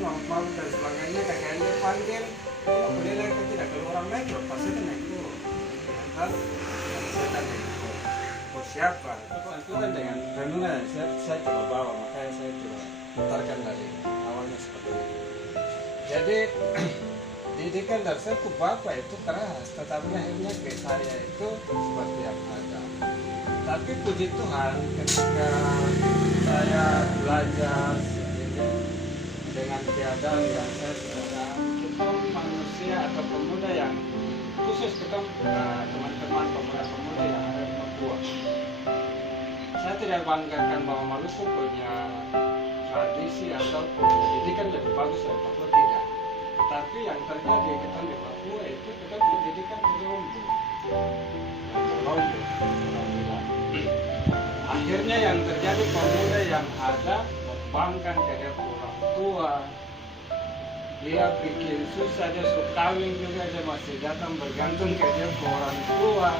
mabuk dan sebagainya, kakaknya panggil, boleh lagi ke tidak, kalau orang naik berapa saya naik dulu, kan? Saya tanya siapa? Itu kan dengan renungan saya coba bawa, makanya saya coba putarkan dari awalnya seperti itu. Jadi didikan dari saya ke bapak itu keras, tetapi akhirnya ke saya itu seperti yang ada. Tapi puji Tuhan ketika saya belajar dengan keadaan yang saya sudah, kita manusia atau pemuda yang khusus kita teman-teman pemuda-pemuda yang ada di Papua. Saya tidak banggakan bahwa Maluku punya tradisi atau pendidikan lebih bagus dari Papua, tidak. Tetapi yang terjadi kita di Papua itu kita pendidikan berombo. Akhirnya yang terjadi pemuda yang ada membangkang dari orang tua, dia bikin susah, dia suka kawin juga, dia masih datang bergantung ke dia ke orang tua,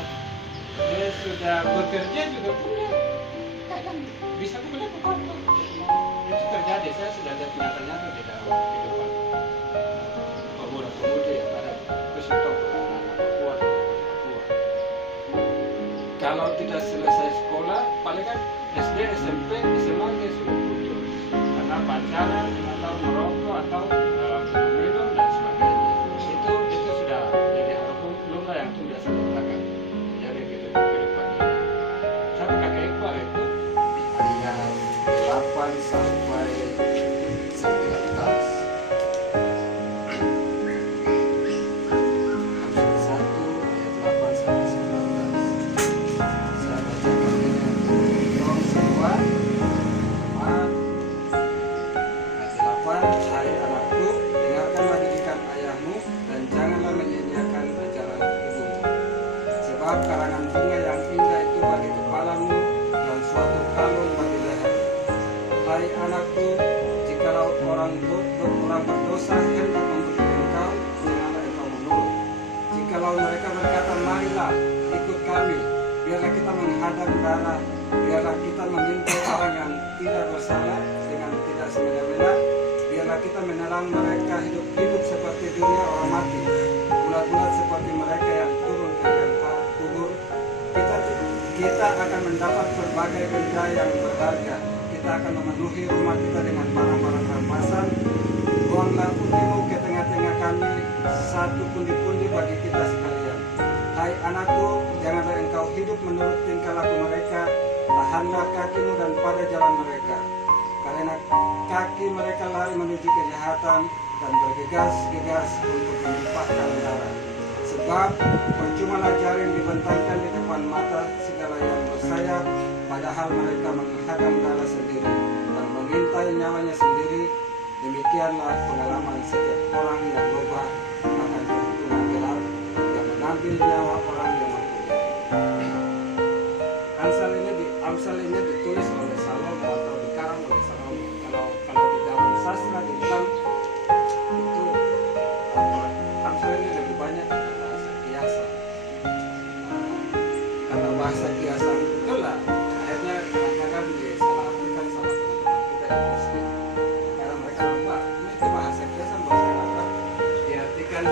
dia sudah bekerja juga punya kadang bisa punya apa itu terjadi. Saya sudah lihat nyata-nyata di dalam kehidupan pemuda-pemudi yang ada khususnya anak Papua. Kalau tidak selesai sekolah, paling kan SD, SMP, SMA dia sudah putus karena pacaran atau merokok atau minum dan sebagainya. Itu sudah jadi hal lumrah yang itu biasa dilakukan dari kehidupan ini. Sampai kakek Iqbal itu ayat 8 sampai 19. Karangan bunga yang indah itu bagi kepalamu dan suatu kalung bagi leher. Hai anakku, jikalau orang berdosa hendak membunuh engkau, janganlah engkau menurut. Jikalau mereka berkata, marilah ikut kami, biarlah kita menghadang darah, biarlah kita mengintai orang yang tidak bersalah dengan tidak semena-mena, biarlah kita menelan mereka hidup-hidup seperti dunia orang mati, bulat-bulat seperti mereka yang turun ke dalam kubur. Kita akan mendapat berbagai benda yang berharga. Kita akan memenuhi rumah kita dengan barang-barang rampasan. Buanglah undimu ke tengah-tengah kami, satu pundi-pundi bagi kita sekalian. Hai anakku, janganlah engkau hidup menurut tingkah laku mereka. Tahanlah kakimu dan pada jalan mereka, karena kaki mereka lari menuju kejahatan dan bergegas-gegas untuk melimpahkan darah. Sebab percumalah jaring dibentangkan di depan mata segala yang bersayap, padahal mereka menghadang darah sendiri dan mengintai nyawanya sendiri. Demikianlah pengalaman setiap orang yang loba akan keuntungan gelap, yang mengambil nyawa orang yang mempunyai. Amsal ini ditulis oleh Salomo atau dikarang oleh Salomo. Kalau di dalam sastra dibilang itu Amsal ini lebih banyak bahasa kiasan itulah akhirnya kadang-kadang disalahartikan sama teman-teman kita yang muslim, karena mereka lupa ini bahasa kiasan, bahasa apa diartikan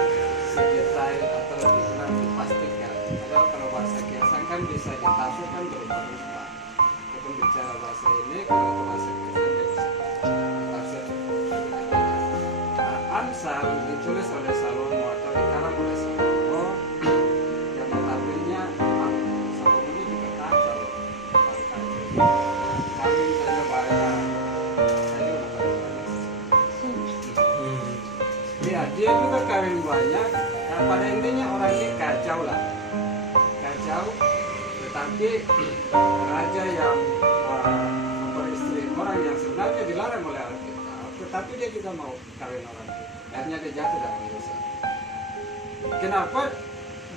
sedetail atau lebih kurang dipastikan. Padahal kalau bahasa kiasan kan bisa ditafsirkan berubah-ubah. Kita bicara bahasa ini, kalau bahasa kiasan bisa tafsir berbeda-beda. Amsal ditulis oleh Salomo atau dikarang oleh Salomo, yang notabene kawin saja bayar. Ya, dia juga kawin banyak. Nah, pada intinya orang ini kacau lah, kacau. Tetapi raja yang beristri orang yang sebenarnya dilarang oleh Alkitab, tetapi dia juga mau kawin orang itu. Akhirnya dia jatuh dalam dosa. Kenapa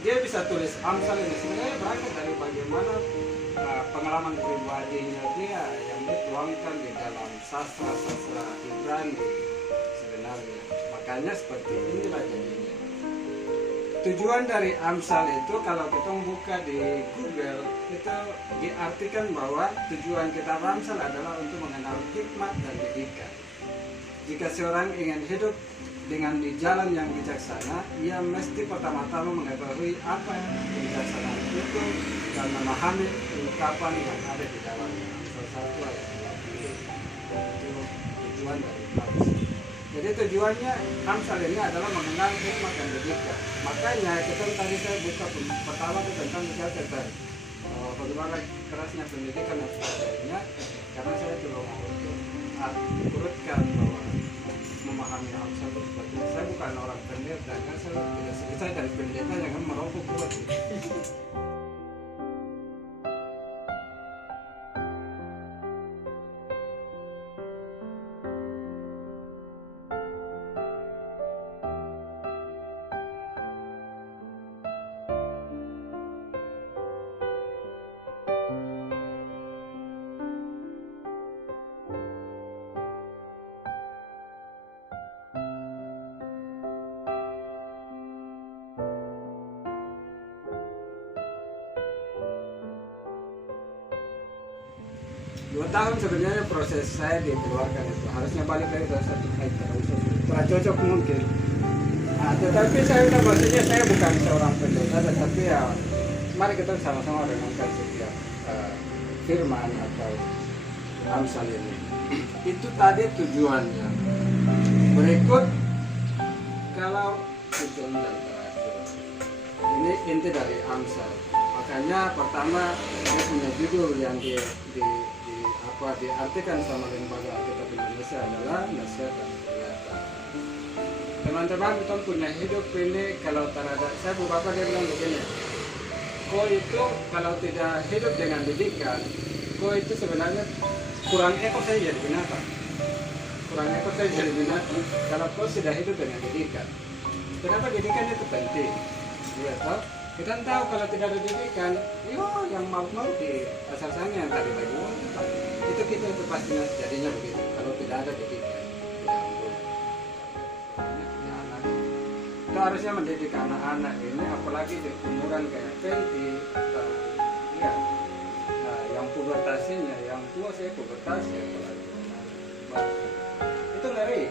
dia bisa tulis Amsal ini? Sebenarnya berangkat dari bagaimana pengalaman pribadinya dia yang dituangkan di dalam sastra-sastra Ibrani sebenarnya. Makanya seperti inilah jadinya. Tujuan dari Amsal itu kalau kita buka di Google itu diartikan bahwa tujuan kita Amsal adalah untuk mengenal hikmat dan didikan. jika seorang ingin hidup dengan di jalan yang bijaksana, ia mesti pertama-tama mengetahui apa kebijaksanaan itu dan memahami ungkapan yang ada di dalamnya. Salah satu ayat itu tujuan dari Amsal. Jadi tujuannya Amsal ini adalah mengenal hikmat dan logika. Makanya kita tadi saya buka pertama itu tentang tentang bagaimana kerasnya pendidikan dan sebagainya, karena saya juga mau untuk urutkan bahwa memahami Amsal itu sebagainya. Saya bukan orang pendeta, kan saya tidak selesai dari pendeta yang merokok buat. 2 tahun sebenarnya proses saya dikeluarkan itu harusnya balik lagi ke satu hektar kurang cocok mungkin. Nah, tetapi saya udah maksudnya saya bukan seorang pendeta, tetapi ya mari kita sama-sama renungkan setiap firman atau Amsal ini. Itu tadi tujuannya. Berikut kalau tujuan dan terakhir. Ini inti dari Amsal. Makanya pertama saya punya judul yang diartikan sama lembaga Alkitab Indonesia adalah nasihat dan peringatan. Teman-teman, kita punya hidup ini kalau terhadap saya beberapa dia bilang begini, kau itu kalau tidak hidup dengan didikan, kau itu sebenarnya kurang ekor saya jadi binatang. Kurang ekor saya jadi binatang kalau kau sudah hidup dengan didikan. Kenapa didikan itu penting? Ya, tahu? Kita tahu kalau tidak ada didikan, yang mau di asal sana yang tadi itu kita itu pastinya jadinya begitu. Kalau tidak ada didikan, kita harusnya mendidik anak-anak ini, apalagi di umuran kayak Penti atau ya, yang pubertasinya, yang tua saya pubertasi apalagi itu ngeri.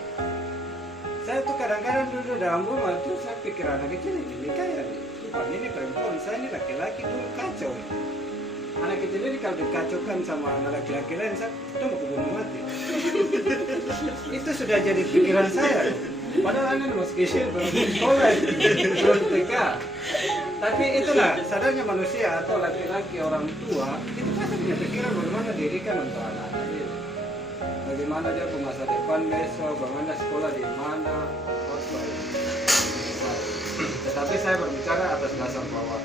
Saya tuh kadang-kadang dulu dalam rumah tuh saya pikir anak kecil ini kayak ini perempuan, saya ini laki-laki tuh kacau. Anak kecil ini kalau dikacaukan sama anak laki-laki lain, saya tuh mau kebunuh mati. Itu sudah jadi pikiran saya. Padahal anak masih kecil, belum sekolah, belum TK. Tapi itulah sadarnya manusia atau laki-laki orang tua itu pasti punya pikiran bagaimana didikan untuk anak-anak. Bagaimana dia ke masa depan besok, bagaimana sekolah di mana, tetapi saya berbicara atas dasar bahwa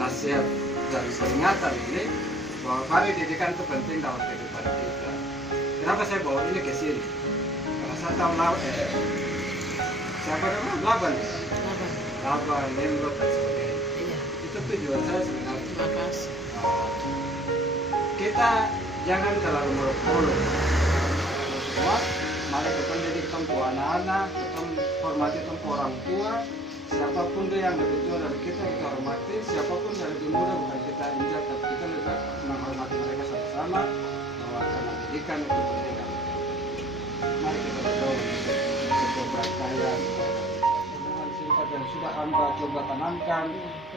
nasihat dan peringatan ini bahwa mari didikan itu penting dalam kehidupan kita. Kenapa saya bawa ini ke sini? Karena saya tahu siapa namanya Laban, Nimrod dan sebagainya. Iya. Itu tujuan saya sebenarnya. Terima kasih. Kita jangan terlalu muluk-muluk. Mari kita didik tempuh anak-anak, kita hormati tempuh orang tua. Siapapun dia yang lebih tua dari kita hormati, siapapun yang lebih muda bukan kita injak, tapi kita lebih menghormati mereka sama-sama, bahwa karena pendidikan itu penting. Mari kita berdoa untuk berkaya dengan singkat yang sudah hamba coba tanamkan,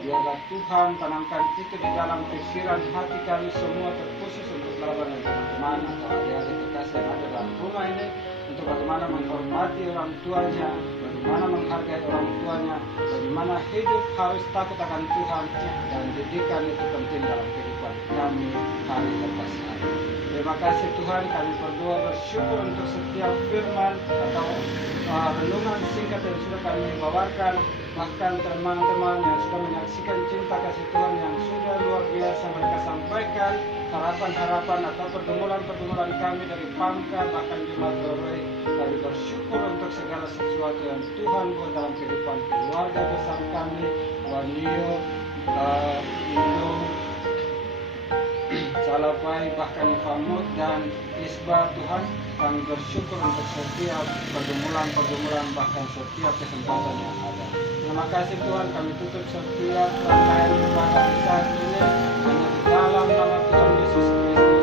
biarlah Tuhan tanamkan itu di dalam pikiran hati kami semua, terkhusus untuk Laban dan teman-teman atau adik-adik kekasih yang ada dalam rumah ini, untuk bagaimana menghormati orang tuanya, bagaimana menghargai orang tuanya, bagaimana hidup harus takut akan Tuhan, dan didikan itu penting dalam kehidupan kami hari lepas hari. Terima kasih Tuhan, kami berdoa bersyukur untuk setiap firman atau renungan singkat yang sudah kami bawakan, bahkan teman-teman yang sudah menyaksikan cinta kasih Tuhan yang sudah luar biasa mereka sampaikan, harapan-harapan atau pergumulan-pergumulan kami dari Pamka, bahkan Jemaat Doroi. Kami bersyukur untuk segala sesuatu yang Tuhan buat dalam kehidupan keluarga besar kami, Wanio, Indo, Salapai, bahkan Ifamut dan Isba. Tuhan, kami bersyukur untuk setiap pergumulan-pergumulan, bahkan setiap kesempatan yang ada. Terima kasih Tuhan, kami tutup setiap rangkaian ibadah saat ini hanya di dalam nama Tuhan Yesus Kristus.